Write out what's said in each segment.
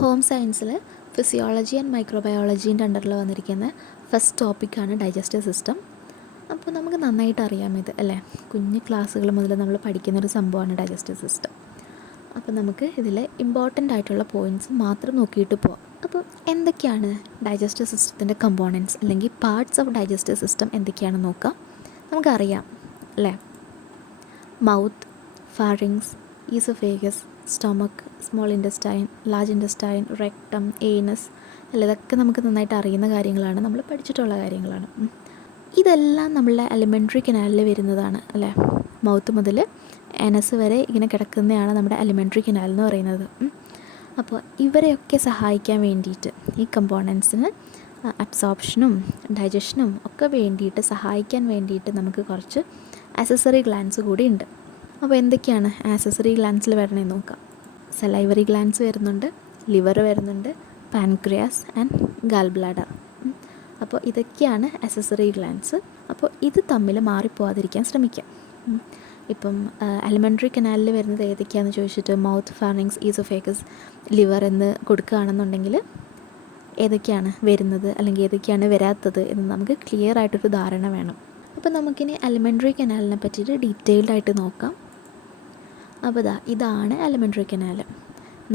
Home സയൻസിൽ physiology and മൈക്രോബയോളജീൻ്റെ അണ്ടറിൽ വന്നിരിക്കുന്ന ഫസ്റ്റ് ടോപ്പിക്കാണ് ഡൈജസ്റ്റീവ് സിസ്റ്റം. അപ്പോൾ നമുക്ക് നന്നായിട്ട് അറിയാം ഇത് അല്ലേ, കുഞ്ഞ് ക്ലാസ്സുകൾ മുതൽ നമ്മൾ പഠിക്കുന്നൊരു സംഭവമാണ് ഡൈജസ്റ്റീവ് സിസ്റ്റം. അപ്പോൾ നമുക്ക് ഇതിൽ ഇമ്പോർട്ടൻ്റ് ആയിട്ടുള്ള പോയിൻറ്റ്സ് മാത്രം നോക്കിയിട്ട് പോവാം. അപ്പോൾ എന്തൊക്കെയാണ് ഡൈജസ്റ്റീവ് സിസ്റ്റത്തിൻ്റെ കമ്പോണൻറ്റ്സ് അല്ലെങ്കിൽ പാർട്സ് ഓഫ് ഡൈജസ്റ്റീവ് സിസ്റ്റം എന്തൊക്കെയാണെന്ന് നോക്കാം. നമുക്കറിയാം അല്ലേ, mouth, pharynx, oesophagus, stomach, small intestine, large intestine, rectum, anus അല്ല, ഇതൊക്കെ നമുക്ക് നന്നായിട്ട് അറിയുന്ന കാര്യങ്ങളാണ്, നമ്മൾ പഠിച്ചിട്ടുള്ള കാര്യങ്ങളാണ്. ഇതെല്ലാം നമ്മളുടെ എലിമെൻ്ററി കനാലിൽ വരുന്നതാണ് അല്ലേ. മൗത്ത് മുതൽ ഏനസ് വരെ ഇങ്ങനെ കിടക്കുന്നതാണ് നമ്മുടെ എലിമെൻ്ററി കനാൽ എന്ന് പറയുന്നത്. അപ്പോൾ ഇവരെയൊക്കെ സഹായിക്കാൻ വേണ്ടിയിട്ട് ഈ കമ്പോണൻസിന് അബ്സോർപ്ഷനും ഡൈജഷനും ഒക്കെ വേണ്ടിയിട്ട് സഹായിക്കാൻ വേണ്ടിയിട്ട് നമുക്ക് കുറച്ച് ആക്സസറി ഗ്ലാൻസ് കൂടി ഉണ്ട്. അപ്പോൾ എന്തൊക്കെയാണ് ആക്സസറി ഗ്ലാൻസിൽ വരണമെന്ന് നോക്കാം. സലൈവറി ഗ്ലാൻസ് വരുന്നുണ്ട്, ലിവർ വരുന്നുണ്ട്, പാൻക്രിയാസ് ആൻഡ് ഗാൾ ബ്ലാഡർ. അപ്പോൾ ഇതൊക്കെയാണ് ആക്സസറി ഗ്ലാൻസ്. അപ്പോൾ ഇത് തമ്മിൽ മാറിപ്പോവാതിരിക്കാൻ ശ്രമിക്കാം. ഇപ്പം എലിമെൻ്ററി കനാലിൽ വരുന്നത് ഏതൊക്കെയാണെന്ന് ചോദിച്ചിട്ട് മൗത്ത്, ഫാരിങ്സ്, ഈസോഫേഗസ്, ലിവർ എന്ന് കൊടുക്കുകയാണെന്നുണ്ടെങ്കിൽ ഏതൊക്കെയാണ് വരുന്നത് അല്ലെങ്കിൽ ഏതൊക്കെയാണ് വരാത്തത് എന്ന് നമുക്ക് ക്ലിയർ ആയിട്ടൊരു ധാരണ വേണം. അപ്പോൾ നമുക്കിനി എലിമെൻ്ററി കനാലിനെ പറ്റിയിട്ട് ഡീറ്റെയിൽഡ് ആയിട്ട് നോക്കാം. അപ്പോൾ ഇതാണ് എലിമെൻ്ററി കനാൽ.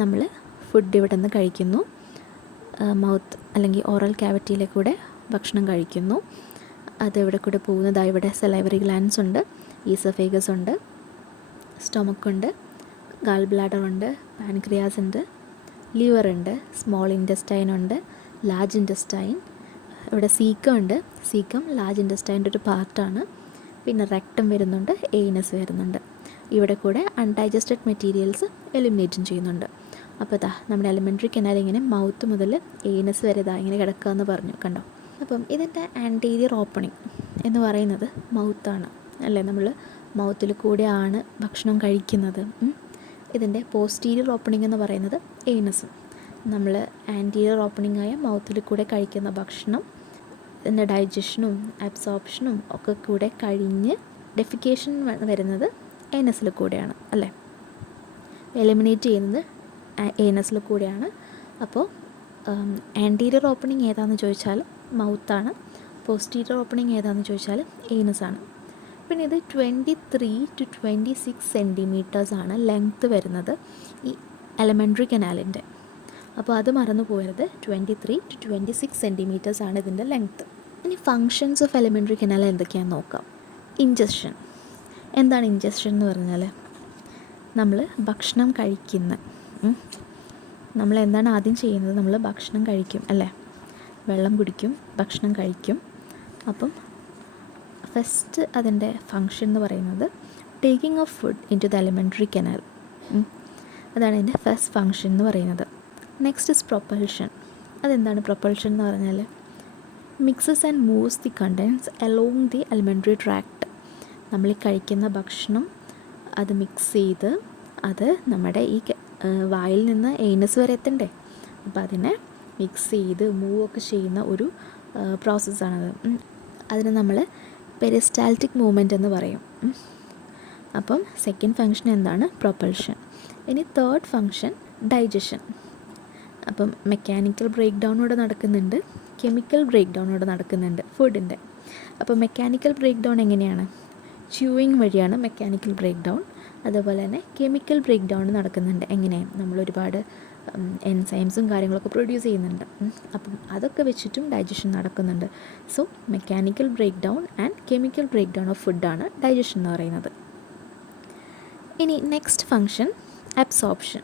നമ്മൾ ഫുഡ് ഇവിടെ നിന്ന് കഴിക്കുന്നു, മൗത്ത് അല്ലെങ്കിൽ ഓറൽ ക്യാവിറ്റിയിലെ കൂടെ ഭക്ഷണം കഴിക്കുന്നു, അതിവിടെ കൂടെ പോകുന്നതായി ഇവിടെ സലൈവറി ഗ്ലാൻസ് ഉണ്ട്, ഈസോഫേഗസ് ഉണ്ട്, സ്റ്റൊമക്ക് ഉണ്ട്, ഗാൾ ബ്ലാഡർ ഉണ്ട്, പാൻക്രിയാസ് ഉണ്ട്, ലിവർ ഉണ്ട്, സ്മോൾ ഇൻറ്റസ്റ്റൈൻ ഉണ്ട്, ലാർജ് ഇൻറ്റസ്റ്റൈൻ, ഇവിടെ സീക്കം ഉണ്ട്, സീക്കം ലാർജ് ഇൻറ്റസ്റ്റൈൻ്റെ ഒരു പാർട്ടാണ്, പിന്നെ റെക്ടം വരുന്നുണ്ട്, ഏനസ് വരുന്നുണ്ട്. ഇവിടെ കൂടെ അൺഡൈജസ്റ്റഡ് മെറ്റീരിയൽസ് എലിമിനേറ്റും ചെയ്യുന്നുണ്ട്. അപ്പോൾ നമ്മുടെ എലിമെൻ്ററി കനാൽ ഇങ്ങനെ മൗത്ത് മുതൽ ഏനസ് വരെ ഇങ്ങനെ കിടക്കുക എന്ന് പറഞ്ഞു കണ്ടോ. അപ്പം ഇതിൻ്റെ ആൻറ്റീരിയർ ഓപ്പണിംഗ് എന്ന് പറയുന്നത് മൗത്താണ് അല്ലേ, നമ്മൾ മൗത്തിൽ കൂടെയാണ് ഭക്ഷണം കഴിക്കുന്നത്. ഇതിൻ്റെ പോസ്റ്റീരിയർ ഓപ്പണിംഗ് എന്ന് പറയുന്നത് ഏനസ്. നമ്മൾ ആൻറ്റീരിയർ ഓപ്പണിംഗ് ആയ മൗത്തിൽ കൂടെ കഴിക്കുന്ന ഭക്ഷണം ഇതിൻ്റെ ഡൈജഷനും അബ്സോർപ്ഷനും ഒക്കെ കൂടെ കഴിഞ്ഞ് ഡെഫിക്കേഷൻ വരുന്നത് ഏനസിൽ കൂടെയാണ് അല്ലേ, എലിമിനേറ്റ് ചെയ്യുന്നത് ഏനസിൽ കൂടെയാണ്. അപ്പോൾ ആൻറ്റീരിയർ ഓപ്പണിംഗ് ഏതാണെന്ന് ചോദിച്ചാൽ മൗത്താണ്, പോസ്റ്റീരിയർ ഓപ്പണിംഗ് ഏതാണെന്ന് ചോദിച്ചാൽ ഏനസാണ്. പിന്നെ ഇത് 23 to 26 സെൻറ്റിമീറ്റേഴ്സാണ് ലെങ്ത്ത് വരുന്നത് ഈ എലിമെൻ്ററി കനാലിൻ്റെ. അപ്പോൾ അത് മറന്നു പോകരുത്, 23 to 26 സെൻറ്റിമീറ്റേഴ്സാണ് ഇതിൻ്റെ ലെങ്ത്ത്. ഇനി ഫങ്ഷൻസ് ഓഫ് എലിമെൻ്ററി കനാൽ എന്തൊക്കെയാണെന്ന് നോക്കാം. ഇൻജഷൻ. എന്താണ് ഇൻജഷൻ എന്ന് പറഞ്ഞാൽ, നമ്മൾ ഭക്ഷണം കഴിക്കുന്ന നമ്മൾ എന്താണ് ആദ്യം ചെയ്യുന്നത്, നമ്മൾ ഭക്ഷണം കഴിക്കും അല്ലേ, വെള്ളം കുടിക്കും, ഭക്ഷണം കഴിക്കും. അപ്പം ഫസ്റ്റ് അതിൻ്റെ ഫങ്ഷൻ എന്ന് പറയുന്നത് taking of food into the elementary canal. അതാണ് അതിൻ്റെ ഫസ്റ്റ് ഫങ്ഷൻ എന്ന് പറയുന്നത്. Next is propulsion. അതെന്താണ് പ്രൊപ്പൽഷൻ എന്ന് പറഞ്ഞാൽ, mixes and moves the contents along the elementary tract. നമ്മൾ ഈ കഴിക്കുന്ന ഭക്ഷണം അത് മിക്സ് ചെയ്ത് അത് നമ്മുടെ ഈ വായിൽ നിന്ന് ഏനസ് വരെ എത്തണ്ടേ, അപ്പോൾ അതിനെ മിക്സ് ചെയ്ത് മൂവൊക്കെ ചെയ്യുന്ന ഒരു പ്രോസസ്സാണത്. അതിന് നമ്മൾ പെരിസ്റ്റാൽറ്റിക് മൂവ്മെൻറ്റ് എന്ന് പറയും. അപ്പം സെക്കൻഡ് ഫങ്ഷൻ എന്താണ്, പ്രൊപ്പൽഷൻ. ഇനി തേർഡ് ഫങ്ഷൻ ഡൈജഷൻ. അപ്പം മെക്കാനിക്കൽ ബ്രേക്ക് ഡൗണോടെ നടക്കുന്നുണ്ട്, കെമിക്കൽ ബ്രേക്ക് ഡൗണോടെ നടക്കുന്നുണ്ട് ഫുഡിൻ്റെ. അപ്പോൾ മെക്കാനിക്കൽ ബ്രേക്ക് ഡൗൺ എങ്ങനെയാണ്, ച്യൂയിങ് വഴിയാണ് മെക്കാനിക്കൽ ബ്രേക്ക് ഡൗൺ. അതുപോലെ തന്നെ കെമിക്കൽ ബ്രേക്ക് ഡൗൺ നടക്കുന്നുണ്ട്. എങ്ങനെ, നമ്മൾ ഒരുപാട് എൻസൈംസും കാര്യങ്ങളൊക്കെ പ്രൊഡ്യൂസ് ചെയ്യുന്നുണ്ട്. അപ്പം അതൊക്കെ വെച്ചിട്ടും ഡൈജഷൻ നടക്കുന്നുണ്ട്. So mechanical break down and chemical break down of ഫുഡാണ് ഡൈജഷൻ എന്ന് പറയുന്നത്. ഇനി നെക്സ്റ്റ് ഫങ്ഷൻ അബ്സോർപ്ഷൻ.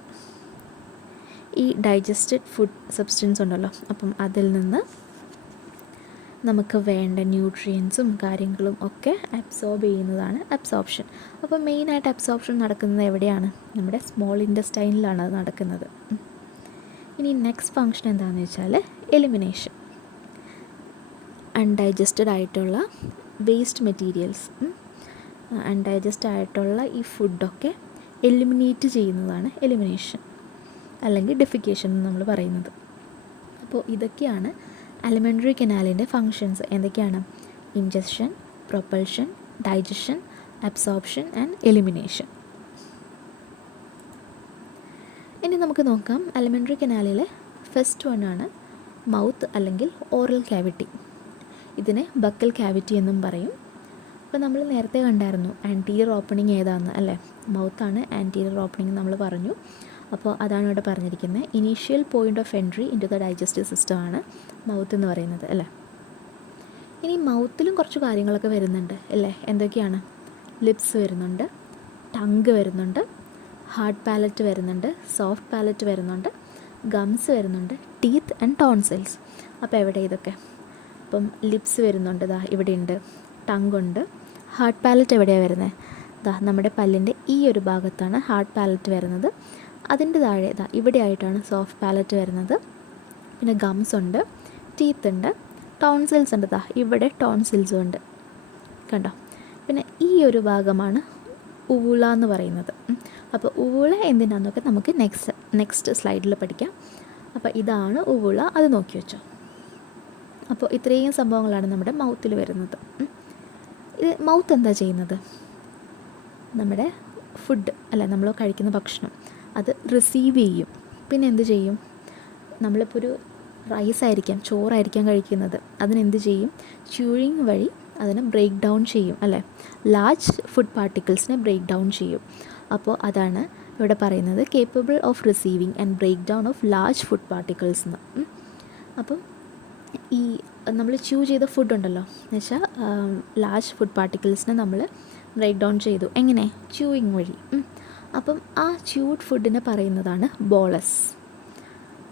ഈ ഡൈജസ്റ്റഡ് ഫുഡ് സബ്സ്റ്റൻസ് ഉണ്ടല്ലോ, അപ്പം അതിൽ നിന്ന് നമുക്ക് വേണ്ട ന്യൂട്രിയൻസും കാര്യങ്ങളും ഒക്കെ അബ്സോർബ് ചെയ്യുന്നതാണ് അബ്സോർപ്ഷൻ. അപ്പോൾ മെയിനായിട്ട് അബ്സോർപ്ഷൻ നടക്കുന്നത് എവിടെയാണ്, നമ്മുടെ സ്മോൾ ഇൻറ്റസ്റ്റൈനിലാണ് അത് നടക്കുന്നത്. ഇനി നെക്സ്റ്റ് ഫങ്ഷൻ എന്താണെന്ന് വെച്ചാൽ എലിമിനേഷൻ. അൺഡൈജസ്റ്റഡ് ആയിട്ടുള്ള വേസ്റ്റ് മെറ്റീരിയൽസ്, അൺഡൈജസ്റ്റ് ആയിട്ടുള്ള ഈ ഫുഡൊക്കെ എലിമിനേറ്റ് ചെയ്യുന്നതാണ് എലിമിനേഷൻ അല്ലെങ്കിൽ ഡെഫിക്കേഷൻ എന്ന് നമ്മൾ പറയുന്നത്. അപ്പോൾ ഇതൊക്കെയാണ് എലിമെൻ്ററി കനാലിൻ്റെ ഫങ്ഷൻസ്. എന്തൊക്കെയാണ്, injection, propulsion, digestion, absorption and elimination. ഇനി ഇനി നമുക്ക് നോക്കാം അലിമെൻ്ററി കനാലിലെ ഫസ്റ്റ് വൺ ആണ് മൗത്ത് അല്ലെങ്കിൽ ഓറൽ ക്യാവിറ്റി. ഇതിനെ ബക്കൽ ക്യാവിറ്റി എന്നും പറയും. അപ്പോൾ നമ്മൾ നേരത്തെ കണ്ടായിരുന്നു ആൻറ്റീരിയർ ഓപ്പണിംഗ് ഏതാണെന്ന് അല്ലേ. മൗത്താണ് ആൻറ്റീരിയർ ഓപ്പണിംഗ് നമ്മൾ പറഞ്ഞു. അപ്പോൾ അതാണ് ഇവിടെ പറഞ്ഞിരിക്കുന്നത്. Initial point of entry into the digestive system ആണ് മൗത്ത് എന്ന് പറയുന്നത് അല്ലേ. ഇനി മൗത്തിലും കുറച്ച് കാര്യങ്ങളൊക്കെ വരുന്നുണ്ട് അല്ലേ. എന്തൊക്കെയാണ്? ലിപ്സ് വരുന്നുണ്ട്, ടങ്ക് വരുന്നുണ്ട്, ഹാർഡ് പാലറ്റ് വരുന്നുണ്ട്, സോഫ്റ്റ് പാലറ്റ് വരുന്നുണ്ട്, ഗംസ് വരുന്നുണ്ട്, ടീത്ത് ആൻഡ് ടോൺസിൽസ്. അപ്പോൾ എവിടെ ഇതൊക്കെ? അപ്പം ലിപ്സ് വരുന്നുണ്ട്, ദാ ഇവിടെ ഉണ്ട്. ടങ് ഉണ്ട്. ഹാർഡ് പാലറ്റ് എവിടെയാണ് വരുന്നത്? ദാ നമ്മുടെ പല്ലിൻ്റെ ഈ ഒരു ഭാഗത്താണ് ഹാർഡ് പാലറ്റ് വരുന്നത്. അതിൻ്റെ താഴെ ദാ ഇവിടെ ആയിട്ടാണ് സോഫ്റ്റ് പാലറ്റ് വരുന്നത്. പിന്നെ ഗംസ് ഉണ്ട്, ടീത്ത് ഉണ്ട്, ടോൺസിൽസ് ഉണ്ട്. ദാ ഇവിടെ ടോൺസിൽസും ഉണ്ട്, കണ്ടോ. പിന്നെ ഈ ഒരു ഭാഗമാണ് ഊള എന്ന് പറയുന്നത്. അപ്പോൾ ഊള എന്തിനാണെന്നൊക്കെ നമുക്ക് നെക്സ്റ്റ് സ്ലൈഡിൽ പഠിക്കാം. അപ്പോൾ ഇതാണ് ഊള, അത് നോക്കി വെച്ചോ. അപ്പോൾ ഇത്രയും സംഭവങ്ങളാണ് നമ്മുടെ മൗത്തിൽ വരുന്നത്. ഇത് മൗത്ത് എന്താ ചെയ്യുന്നത്? നമ്മുടെ ഫുഡ് അല്ല, നമ്മൾ കഴിക്കുന്ന ഭക്ഷണം അത് റിസീവ് ചെയ്യും. പിന്നെ എന്ത് ചെയ്യും? നമ്മളിപ്പോൾ ഒരു റൈസ് ആയിരിക്കാം, ചോറായിരിക്കാം കഴിക്കുന്നത്, അതിനെന്ത് ചെയ്യും? ച്യൂയിങ് വഴി അതിനെ ബ്രേക്ക് ഡൗൺ ചെയ്യും അല്ലേ. ലാർജ് ഫുഡ് പാർട്ടിക്കിൾസിനെ ബ്രേക്ക് ഡൗൺ ചെയ്യും. അപ്പോൾ അതാണ് ഇവിടെ പറയുന്നത് capable of receiving and break down of large food particles എന്ന്. അപ്പം ഈ നമ്മൾ ച്യൂ ചെയ്ത ഫുഡ് ഉണ്ടല്ലോ, എന്ന് വെച്ചാൽ ലാർജ് ഫുഡ് പാർട്ടിക്കിൾസിനെ നമ്മൾ ബ്രേക്ക് ഡൗൺ ചെയ്തു. എങ്ങനെ? ച്യൂയിങ് വഴി. അപ്പം ആ ച്യൂഡ് ഫുഡിനെ പറയുന്നതാണ് ബോളസ്.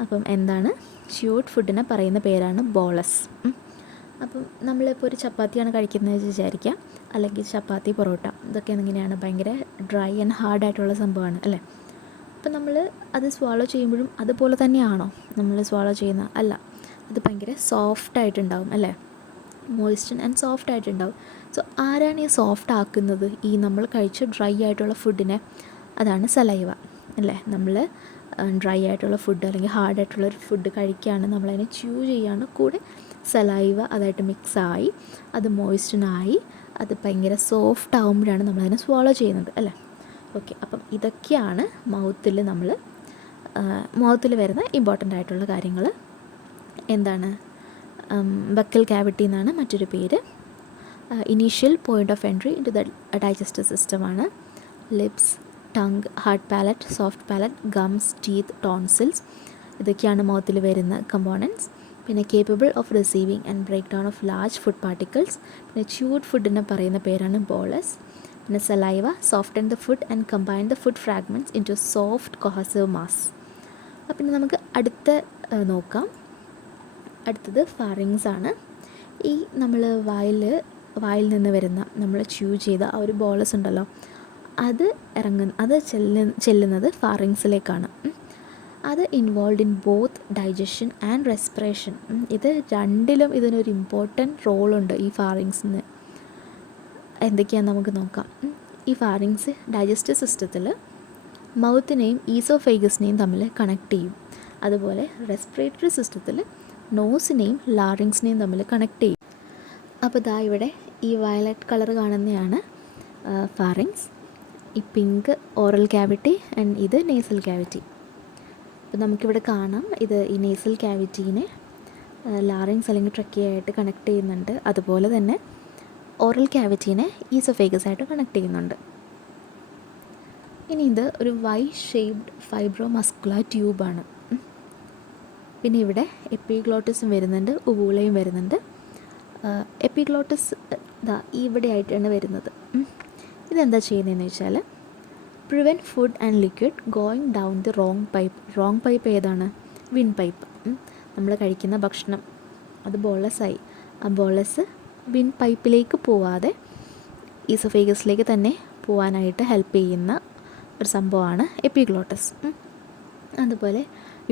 അപ്പം എന്താണ്? ച്യൂഡ് ഫുഡിനെ പറയുന്ന പേരാണ് ബോളസ്. അപ്പം നമ്മളിപ്പോൾ ഒരു ചപ്പാത്തിയാണ് കഴിക്കുന്നത് വിചാരിക്കാം, അല്ലെങ്കിൽ ചപ്പാത്തി, പൊറോട്ട, ഇതൊക്കെ എങ്ങനെയാണ്? ഭയങ്കര ഡ്രൈ ആൻഡ് ഹാർഡായിട്ടുള്ള സംഭവമാണ് അല്ലേ. അപ്പം നമ്മൾ അത് സ്വാളോ ചെയ്യുമ്പോഴും അതുപോലെ തന്നെയാണോ നമ്മൾ സ്വാളോ ചെയ്യുന്നത്? അല്ല, അത് ഭയങ്കര സോഫ്റ്റായിട്ടുണ്ടാവും അല്ലേ. മോയ്സ്റ്റൻ ആൻഡ് സോഫ്റ്റ് ആയിട്ടുണ്ടാവും. സോ ആരാണ് ഈ സോഫ്റ്റ് ആക്കുന്നത്? ഈ നമ്മൾ കഴിച്ച ഡ്രൈ ആയിട്ടുള്ള ഫുഡിനെ. അതാണ് സലൈവ അല്ലേ. നമ്മൾ ഡ്രൈ ആയിട്ടുള്ള ഫുഡ് അല്ലെങ്കിൽ ഹാർഡായിട്ടുള്ള ഒരു ഫുഡ് കഴിക്കുകയാണ്, നമ്മളതിനെ ച്യൂ ചെയ്യുകയാണ്, കൂടെ സലൈവ അതായിട്ട് മിക്സായി അത് മോയ്സ്റ്റനായി അത് ഭയങ്കര സോഫ്റ്റ് ആകുമ്പോഴാണ് നമ്മളതിനെ സ്വോളോ ചെയ്യുന്നത് അല്ലേ. ഓക്കെ, അപ്പം ഇതൊക്കെയാണ് മൗത്തിൽ വരുന്ന ഇമ്പോർട്ടൻ്റ് ആയിട്ടുള്ള കാര്യങ്ങൾ. എന്താണ്? ബക്കൽ ക്യാവിറ്റി എന്നാണ് മറ്റൊരു പേര്. Initial point of entry into the digestive സിസ്റ്റമാണ്. Lips, tongue, hard palate, soft palate, gums, teeth, tonsils, ഇതൊക്കെയാണ് മൗത്തിൽ വരുന്ന കമ്പോണൻറ്റ്സ്. പിന്നെ capable of receiving and break down of large food particles. പിന്നെ ച്യൂഡ് ഫുഡിനെ പറയുന്ന പേരാണ് ബോളസ്. പിന്നെ saliva soften the food and combine the food fragments into soft cohesive mass. പിന്നെ നമുക്ക് നോക്കാം. അടുത്തത് ഫാറിങ്സ് ആണ്. ഈ നമ്മൾ വായിൽ നിന്ന് വരുന്ന നമ്മൾ ച്യൂ ചെയ്ത ആ ഒരു ബോളസ് ഉണ്ടല്ലോ, അത് ചെല്ലുന്നത് ഫാറിങ്സിലേക്കാണ്. അത് involve in both digestion and respiration. ഇത് രണ്ടിലും ഇതിനൊരു ഇമ്പോർട്ടൻറ്റ് റോളുണ്ട് ഈ ഫാറിങ്സിന്. എന്തൊക്കെയാണെന്ന് നമുക്ക് നോക്കാം. ഈ ഫാറിങ്സ് ഡൈജസ്റ്റീവ് സിസ്റ്റത്തിൽ മൗത്തിനെയും ഈസോഫേഗസിനെയും തമ്മിൽ കണക്ട് ചെയ്യും. അതുപോലെ റെസ്പിറേറ്ററി സിസ്റ്റത്തിൽ നോസിനെയും ലാറിങ്സിനെയും തമ്മിൽ കണക്ട് ചെയ്യും. അപ്പോൾ ദാ ഇവിടെ ഈ വയലറ്റ് കളർ കാണുന്നതാണ് ഫാറിങ്സ്. ഈ പിങ്ക് ഓറൽ ക്യാവിറ്റി ആൻഡ് ഇത് നേസൽ ക്യാവിറ്റി. അപ്പോൾ നമുക്കിവിടെ കാണാം ഇത് ഈ നേസൽ ക്യാവിറ്റീനെ ലാറിങ്സ് അല്ലെങ്കിൽ ട്രക്കിയായിട്ട് കണക്ട് ചെയ്യുന്നുണ്ട്. അതുപോലെ തന്നെ ഓറൽ ക്യാവിറ്റീനെ ഈസോഫേഗസ് ആയിട്ട് കണക്ട് ചെയ്യുന്നുണ്ട്. ഇനി ഇത് ഒരു വൈ ഷേപ്ഡ് ഫൈബ്രോ മസ്കുലർ ട്യൂബാണ്. പിന്നെ ഇവിടെ എപ്പിഗ്ലോട്ടിസും വരുന്നുണ്ട്, ഉവൂളയും വരുന്നുണ്ട്. എപ്പിഗ്ലോട്ടിസ് ഇവിടെ ആയിട്ടാണ് വരുന്നത്. ഇതെന്താ ചെയ്യുന്നതെന്ന് വെച്ചാൽ prevent food and liquid going down the wrong pipe. Wrong pipe ഏതാണ്? Windpipe. നമ്മൾ കഴിക്കുന്ന ഭക്ഷണം അത് ബോളസായി, ആ ബോളസ് വിൻ പൈപ്പിലേക്ക് പോവാതെ ഈസോഫേഗസിലേക്ക് തന്നെ പോകാനായിട്ട് ഹെൽപ്പ് ചെയ്യുന്ന ഒരു സംഭവമാണ് എപ്പിഗ്ലോട്ടിസ്. അതുപോലെ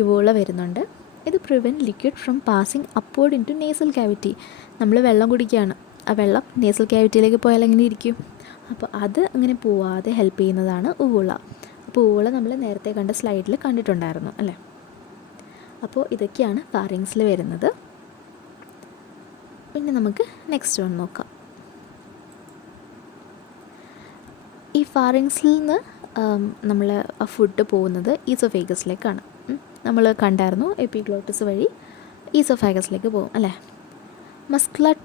യുവോള വരുന്നുണ്ട്. ഇത് prevent liquid from passing upward into nasal cavity. നമ്മൾ വെള്ളം കുടിക്കുകയാണ്, ആ വെള്ളം നേസൽ ക്യാവിറ്റിയിലേക്ക് പോയാൽ എങ്ങനെ ഇരിക്കും? അപ്പോൾ അത് അങ്ങനെ പോവാതെ ഹെൽപ്പ് ചെയ്യുന്നതാണ് ഉവ്വുള. അപ്പോൾ ഉവ്വുള നമ്മൾ നേരത്തെ കണ്ട സ്ലൈഡിൽ കണ്ടിട്ടുണ്ടായിരുന്നു അല്ലേ. അപ്പോൾ ഇതൊക്കെയാണ് ഫാറിങ്സിൽ വരുന്നത്. പിന്നെ നമുക്ക് നെക്സ്റ്റ് വൺ നോക്കാം. ഈ ഫാറിങ്സിൽ നിന്ന് നമ്മൾ ആ ഫുഡ് പോകുന്നത് ഈസോഫേഗസിലേക്കാണ്. നമ്മൾ കണ്ടായിരുന്നു എപ്പിഗ്ലോട്ടിസ് വഴി ഈസോഫാഗസിലേക്ക് പോകും അല്ലേ. Muscular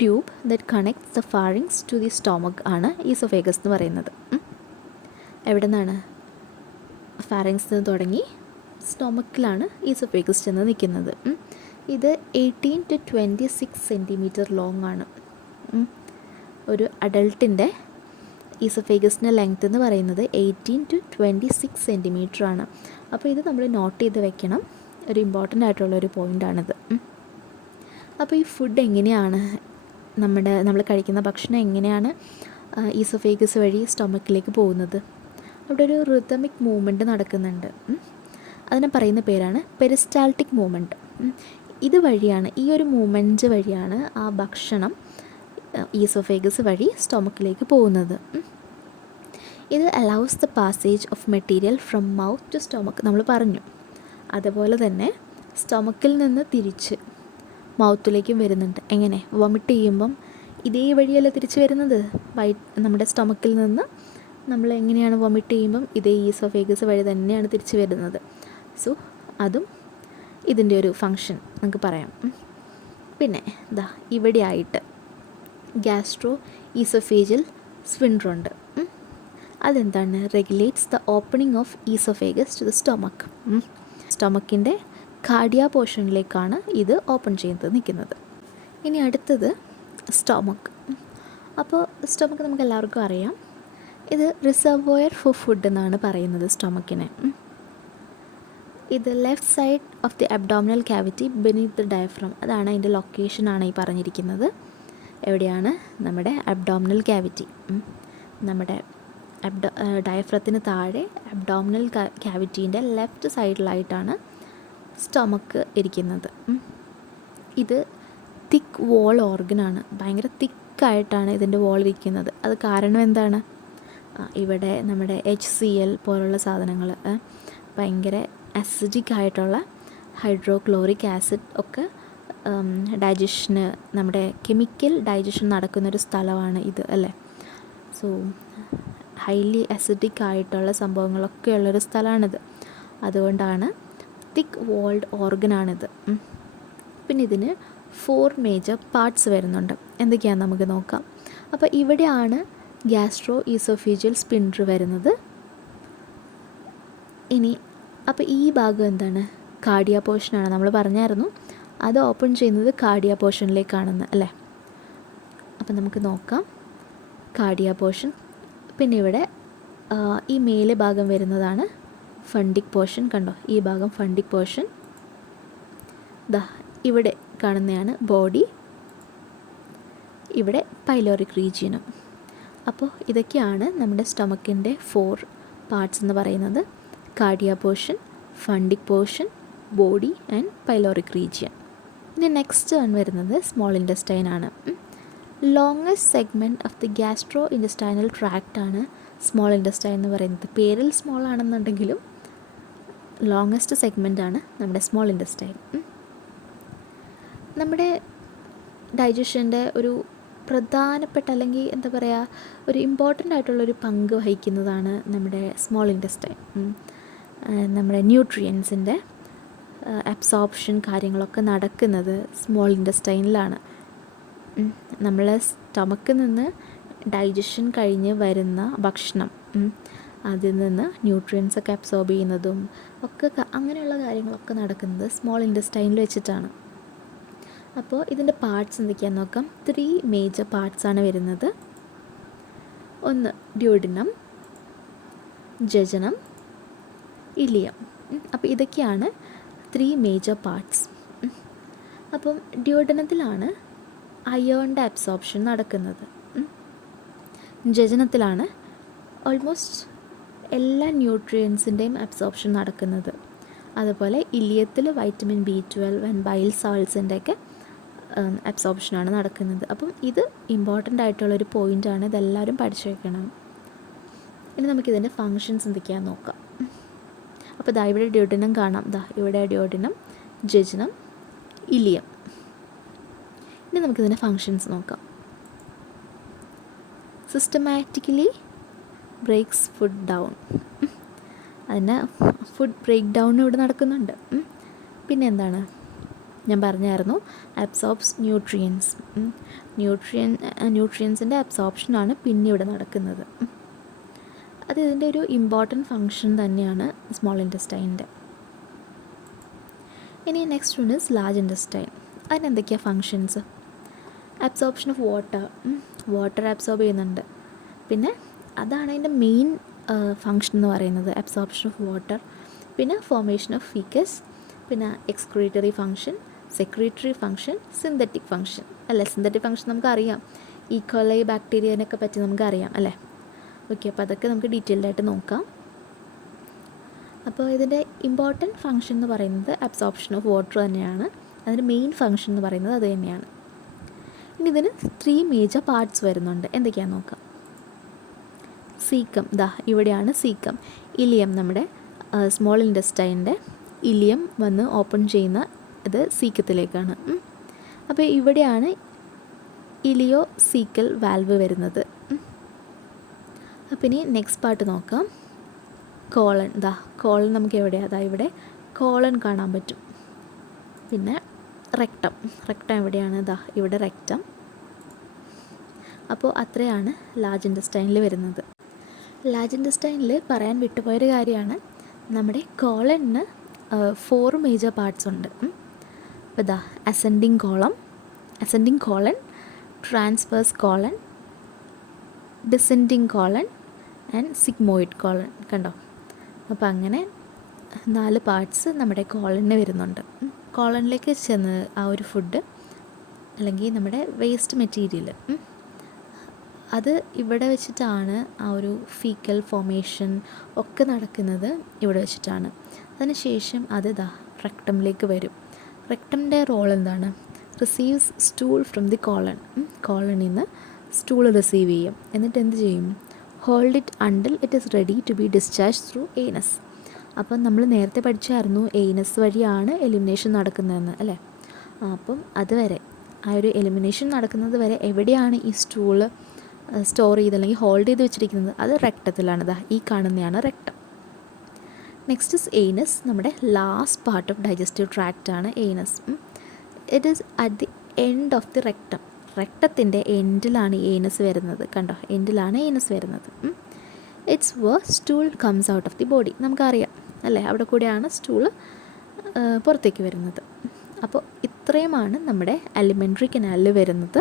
tube that connects the pharynx to the stomach ആണ് ഈസോഫേഗസ് എന്ന് പറയുന്നത്. എവിടെ നിന്നാണ്? ഫാരിങ്സ് നിന്ന് തുടങ്ങി സ്റ്റൊമക്കിലാണ് ഈസോഫേഗസ് ചെന്ന് നിൽക്കുന്നത്. ഇത് 18 to 26 സെൻറ്റിമീറ്റർ ലോങ് ആണ്. ഒരു അഡൾട്ടിൻ്റെ ഈസോഫേഗസിൻ്റെ ലെങ്ത് എന്ന് പറയുന്നത് 18 to 26 സെൻറ്റിമീറ്റർ ആണ്. അപ്പോൾ ഇത് നമ്മൾ നോട്ട് ചെയ്ത് വെക്കണം, ഒരു ഇമ്പോർട്ടൻ്റ് ആയിട്ടുള്ളൊരു പോയിൻ്റാണിത്. അപ്പോൾ ഈ ഫുഡ് എങ്ങനെയാണ് നമ്മൾ കഴിക്കുന്ന ഭക്ഷണം എങ്ങനെയാണ് ഈസോഫേഗസ് വഴി സ്റ്റൊമക്കിലേക്ക് പോകുന്നത്? അവിടെ ഒരു റിതമിക് മൂവ്മെൻറ്റ് നടക്കുന്നുണ്ട്. അതിനെ പറയുന്ന പേരാണ് പെരിസ്റ്റാൾട്ടിക് മൂവ്മെൻറ്റ്. ഇതുവഴിയാണ്, ഈ ഒരു മൂവ്മെൻറ്റ് വഴിയാണ് ആ ഭക്ഷണം ഈസോഫേഗസ് വഴി സ്റ്റൊമക്കിലേക്ക് പോകുന്നത്. ഇത് allows the passage of material from mouth to stomach നമ്മൾ പറഞ്ഞു. അതുപോലെ തന്നെ സ്റ്റൊമക്കിൽ നിന്ന് തിരിച്ച് മൗത്തിലേക്കും വരുന്നുണ്ട്. എങ്ങനെ? വൊമിറ്റ് ചെയ്യുമ്പം ഇതേ വഴിയല്ല തിരിച്ച് വരുന്നത്. നമ്മുടെ സ്റ്റൊമക്കിൽ നിന്ന് നമ്മൾ എങ്ങനെയാണ് വൊമിറ്റ് ചെയ്യുമ്പം ഇതേ ഈസോഫേഗസ് വഴി തന്നെയാണ് തിരിച്ച് വരുന്നത്. സോ അതും ഇതിൻ്റെ ഒരു ഫങ്ഷൻ നമുക്ക് പറയാം. പിന്നെ ദാ ഇവിടെ ആയിട്ട് ഗ്യാസ്ട്രോ ഈസോഫേജിയൽ സ്ഫിൻഡറുണ്ട്. അതെന്താണ്? Regulates the opening of oesophagus to the stomach. സ്റ്റൊമക്കിൻ്റെ കാർഡിയ പോർഷനിലേക്കാണ് ഇത് ഓപ്പൺ ചെയ്ത് നിൽക്കുന്നത്. ഇനി അടുത്തത് സ്റ്റൊമക്ക്. അപ്പോൾ സ്റ്റൊമക്ക് നമുക്ക് എല്ലാവർക്കും അറിയാം, ഇത് റിസർവോയർ ഫോർ ഫുഡ് എന്നാണ് പറയുന്നത് സ്റ്റൊമക്കിനെ. ഇത് left side of the abdominal cavity beneath the diaphragm. അതാണ് അതിൻ്റെ ലൊക്കേഷനാണ് ഈ പറഞ്ഞിരിക്കുന്നത്. എവിടെയാണ്? നമ്മുടെ അബ്ഡോമിനൽ ക്യാവിറ്റി. നമ്മുടെ ഡയഫ്രത്തിന് താഴെ അബ്ഡോമിനൽ ക്യാവിറ്റീൻ്റെ ലെഫ്റ്റ് സൈഡിലായിട്ടാണ് സ്റ്റൊമക്ക് ഇരിക്കുന്നത്. ഇത് തിക്ക് വോൾ ഓർഗനാണ്. ഭയങ്കര തിക്കായിട്ടാണ് ഇതിൻ്റെ വോൾ ഇരിക്കുന്നത്. അത് കാരണം എന്താണ്? ഇവിടെ നമ്മുടെ HCl പോലുള്ള സാധനങ്ങൾ, ഭയങ്കര അസിഡിക് ആയിട്ടുള്ള ഹൈഡ്രോക്ലോറിക് ആസിഡ് ഒക്കെ ഡൈജഷന്, നമ്മുടെ കെമിക്കൽ ഡൈജഷൻ നടക്കുന്നൊരു സ്ഥലമാണ് ഇത് അല്ലേ. സോ ഹൈലി അസിഡിക് ആയിട്ടുള്ള സംഭവങ്ങളൊക്കെ ഉള്ളൊരു സ്ഥലമാണിത്. അതുകൊണ്ടാണ് തിക്ക് വോൾഡ് ഓർഗനാണിത്. പിന്നെ ഇതിന് 4 മേജർ പാർട്സ് വരുന്നുണ്ട്. എന്തൊക്കെയാണെന്ന് നമുക്ക് നോക്കാം. അപ്പോൾ ഇവിടെയാണ് ഗ്യാസ്ട്രോ ഈസോഫേജിയൽ സ്ഫിൻഡർ വരുന്നത്. ഇനി അപ്പോൾ ഈ ഭാഗം എന്താണ്? കാർഡിയ പോർഷനാണ്. നമ്മൾ പറഞ്ഞായിരുന്നു അത് ഓപ്പൺ ചെയ്യുന്നത് കാർഡിയ പോർഷനിലേക്കാണെന്ന് അല്ലേ. അപ്പം നമുക്ക് നോക്കാം കാർഡിയ പോർഷൻ. പിന്നെ ഇവിടെ ഈ മേലെ ഭാഗം വരുന്നതാണ് ഫണ്ടിക് പോർഷൻ. കണ്ടോ, ഈ ഭാഗം ഫണ്ടിക് പോർഷൻ. ദാ ഇവിടെ കാണുന്നതാണ് ബോഡി, ഇവിടെ പൈലോറിക് റീജിയനും. അപ്പോൾ ഇതൊക്കെയാണ് നമ്മുടെ സ്റ്റൊമക്കിൻ്റെ 4 പാർട്സ് എന്ന് പറയുന്നത്: cardia portion, fundic portion, body and pyloric region. ഇനി നെക്സ്റ്റ് വൺ വരുന്നത് സ്മോൾ ഇൻറ്റസ്റ്റൈൻ ആണ്. Longest segment of the gastro intestinal tract ആണ് സ്മോൾ ഇൻറ്റസ്റ്റൈൻ എന്ന് പറയുന്നത്. പേരിൽ സ്മോൾ ആണെന്നുണ്ടെങ്കിലും ലോങ്ങസ്റ്റ് സെഗ്മെൻ്റ് ആണ് നമ്മുടെ സ്മോൾ ഇൻറ്റസ്റ്റൈൻ. നമ്മുടെ ഡൈജഷൻ്റെ ഒരു പ്രധാനപ്പെട്ട, അല്ലെങ്കിൽ എന്താ പറയുക, ഒരു ഇമ്പോർട്ടൻ്റ് ആയിട്ടുള്ളൊരു പങ്ക് വഹിക്കുന്നതാണ് നമ്മുടെ സ്മോൾ ഇൻറ്റസ്റ്റൈൻ. നമ്മുടെ ന്യൂട്രിയൻസിൻ്റെ അബ്സോർപ്ഷൻ കാര്യങ്ങളൊക്കെ നടക്കുന്നത് സ്മോൾ ഇൻറ്റസ്റ്റൈനിലാണ്. നമ്മൾ സ്റ്റൊമക്കിൽ നിന്ന് ഡൈജഷൻ കഴിഞ്ഞ് വരുന്ന ഭക്ഷണം, അതിൽ നിന്ന് ന്യൂട്രിയൻസ് ഒക്കെ അബ്സോർബ് ചെയ്യുന്നതും ഒക്കെ അങ്ങനെയുള്ള കാര്യങ്ങളൊക്കെ നടക്കുന്നത് സ്മോൾ ഇൻറ്റസ്റ്റൈനിൽ വെച്ചിട്ടാണ്. അപ്പോൾ ഇതിൻ്റെ പാർട്സ് എന്തൊക്കെയാണെന്ന് നോക്കാം. 3 മേജർ പാർട്സാണ് വരുന്നത്. ഒന്ന് ഡ്യൂഡിനം, ജജനം, ഇലിയം. അപ്പോൾ ഇതൊക്കെയാണ് 3 മേജർ പാർട്സ്. അപ്പം ഡ്യൂഡനത്തിലാണ് അയേണിൻ്റെ അബ്സോർപ്ഷൻ നടക്കുന്നത്. ജജനത്തിലാണ് ഓൾമോസ്റ്റ് എല്ലാ ന്യൂട്രിയൻസിൻ്റെയും അബ്സോർപ്ഷൻ നടക്കുന്നത്. അതുപോലെ ഇലിയത്തിൽ വൈറ്റമിൻ B12 ആൻഡ് ബൈൽ സാൾട്സിൻ്റെയൊക്കെ അബ്സോർപ്ഷനാണ് നടക്കുന്നത്. അപ്പം ഇത് ഇമ്പോർട്ടൻ്റ് ആയിട്ടുള്ളൊരു പോയിൻ്റാണ്, ഇതെല്ലാവരും പഠിച്ചു വയ്ക്കണം. ഇനി നമുക്കിതിൻ്റെ ഫങ്ഷൻസ് എന്തൊക്കെയാണെന്ന് നോക്കാം. അപ്പോൾ ദാ ഇവിടെ ഡ്യൂഡിനം കാണാം. ദാ ഇവിടെ ഡ്യൂഡിനം, ജജനം, ഇലിയം. ഇനി നമുക്കിതിൻ്റെ ഫങ്ഷൻസ് നോക്കാം. Systematically breaks food down. അതിന് ഫുഡ് ബ്രേക്ക് ഡൗൺ ഇവിടെ നടക്കുന്നുണ്ട്. പിന്നെ എന്താണ് ഞാൻ പറഞ്ഞായിരുന്നു, അബ്സോർബ്സ് ന്യൂട്രിയൻസ്. ന്യൂട്രിയൻസിൻ്റെ അബ്സോർപ്ഷനാണ് പിന്നെ ഇവിടെ നടക്കുന്നത്. അത് ഇതിൻ്റെ ഒരു ഇമ്പോർട്ടൻറ്റ് ഫങ്ഷൻ തന്നെയാണ് സ്മോൾ ഇൻറ്റസ്റ്റൈൻ്റെ. ഇനി next one is large intestine. അതിനെന്തൊക്കെയാണ് functions? Absorption of water absorb ചെയ്യുന്നുണ്ട്. പിന്നെ അതാണ് അതിൻ്റെ മെയിൻ ഫങ്ഷൻ എന്ന് പറയുന്നത്, അബ്സോർപ്ഷൻ ഓഫ് വാട്ടർ. പിന്നെ ഫോർമേഷൻ ഓഫ് ഫീക്കസ്, പിന്നെ excretory function, secretory function, synthetic function അല്ലേ. സിന്തറ്റിക് ഫങ്ഷൻ നമുക്കറിയാം, ഈക്കോലൈ ബാക്ടീരിയനൊക്കെ പറ്റി നമുക്കറിയാം അല്ലേ. ഓക്കെ, അപ്പോൾ അതൊക്കെ നമുക്ക് ഡീറ്റെയിൽഡ് ആയിട്ട് നോക്കാം. അപ്പോൾ ഇതിൻ്റെ ഇമ്പോർട്ടൻറ്റ് ഫങ്ഷൻ എന്ന് പറയുന്നത് അബ്സോർപ്ഷൻ ഓഫ് വാട്ടർ തന്നെയാണ്. അതിൻ്റെ മെയിൻ ഫങ്ഷൻ എന്ന് പറയുന്നത് അത് തന്നെയാണ്. ഇനി ഇതിന് 3 മേജർ പാർട്സ് വരുന്നുണ്ട്. എന്തൊക്കെയാണെന്ന് നോക്കാം. സീക്കം, ഇവിടെയാണ് സീക്കം. ഇലിയം, നമ്മുടെ സ്മോൾ ഇൻറ്റസ്റ്റൈൻ്റെ ഇലിയം വന്ന് ഓപ്പൺ ചെയ്യുന്ന ഇത് സീക്കത്തിലേക്കാണ്. അപ്പോൾ ഇവിടെയാണ് ഇലിയോ സീക്കൽ വാൽവ് വരുന്നത്. അപ്പോൾ ഇനി നെക്സ്റ്റ് പാർട്ട് നോക്കാം. കോളൻ. കോളൻ നമുക്ക് എവിടെയാണ്? ഇവിടെ കോളൻ കാണാൻ പറ്റും. പിന്നെ റെക്ടം എവിടെയാണ്? ഇവിടെ റെക്ടം. അപ്പോൾ അത്രയാണ് ലാർജ് ഇൻറ്റസ്റ്റൈനിൽ വരുന്നത്. ലാർജ് ഇൻറ്റസ്റ്റൈനിൽ പറയാൻ വിട്ടുപോയൊരു കാര്യമാണ്, നമ്മുടെ കോളന് 4 മേജർ പാർട്സ് ഉണ്ട്. അപ്പോൾ ascending colon, transverse colon, descending colon and sigmoid colon. കണ്ടോ? അപ്പോൾ അങ്ങനെ 4 പാർട്സ് നമ്മുടെ കോളന് വരുന്നുണ്ട്. കോളനിലേക്ക് ചെന്ന് ആ ഒരു ഫുഡ് അല്ലെങ്കിൽ നമ്മുടെ വേസ്റ്റ് മെറ്റീരിയൽ അത് ഇവിടെ വെച്ചിട്ടാണ് ആ ഒരു ഫീക്കൽ ഫോർമേഷൻ ഒക്കെ നടക്കുന്നത് ഇവിടെ വെച്ചിട്ടാണ്. അതിനുശേഷം അത് റെക്ടമിലേക്ക് വരും. റെക്ടമിൻ്റെ റോൾ എന്താണ്? റിസീവ്സ് സ്റ്റൂൾ ഫ്രം ദി കോളനിൽ നിന്ന് സ്റ്റൂൾ റിസീവ് ചെയ്യും. എന്നിട്ട് എന്ത് ചെയ്യും? Hold it until it is ready to be discharge through anus. അപ്പം നമ്മൾ നേരത്തെ പഠിച്ചായിരുന്നു ഏനസ് വഴിയാണ് എലിമിനേഷൻ നടക്കുന്നതെന്ന് അല്ലേ. അപ്പം അതുവരെ ആ ഒരു എലിമിനേഷൻ നടക്കുന്നത് വരെ എവിടെയാണ് ഈ സ്റ്റൂള് സ്റ്റോർ ചെയ്ത് അല്ലെങ്കിൽ ഹോൾഡ് ചെയ്ത് വെച്ചിരിക്കുന്നത്? അത് റെക്ടത്തിലാണ്. ഈ കാണുന്നതാണ് റെക്ടം. Next is anus. നമ്മുടെ last part of digestive tract ആണ് anus. It is at the end of the rectum. റെക്ടത്തിൻ്റെ എൻഡിലാണ് ഏനസ് വരുന്നത്. കണ്ടോ? എൻഡിലാണ് ഏനസ് വരുന്നത്. It's stool comes out of the body. നമുക്കറിയാം അല്ലേ, അവിടെ കൂടെയാണ് സ്റ്റൂള് പുറത്തേക്ക് വരുന്നത്. അപ്പോൾ ഇത്രയുമാണ് നമ്മുടെ അലിമെൻ്ററി കനാലിൽ വരുന്നത്.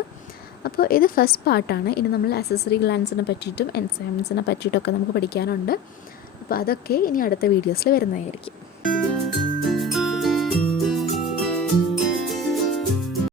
അപ്പോൾ ഇത് ഫസ്റ്റ് പാർട്ടാണ്. ഇനി നമ്മൾ അക്സസറി ഗ്ലാൻസിനെ പറ്റിയിട്ടും എൻസൈംസിനെ പറ്റിയിട്ടൊക്കെ നമുക്ക് പഠിക്കാനുണ്ട്. അപ്പോൾ അതൊക്കെ ഇനി അടുത്ത വീഡിയോസിൽ വരുന്നതായിരിക്കും.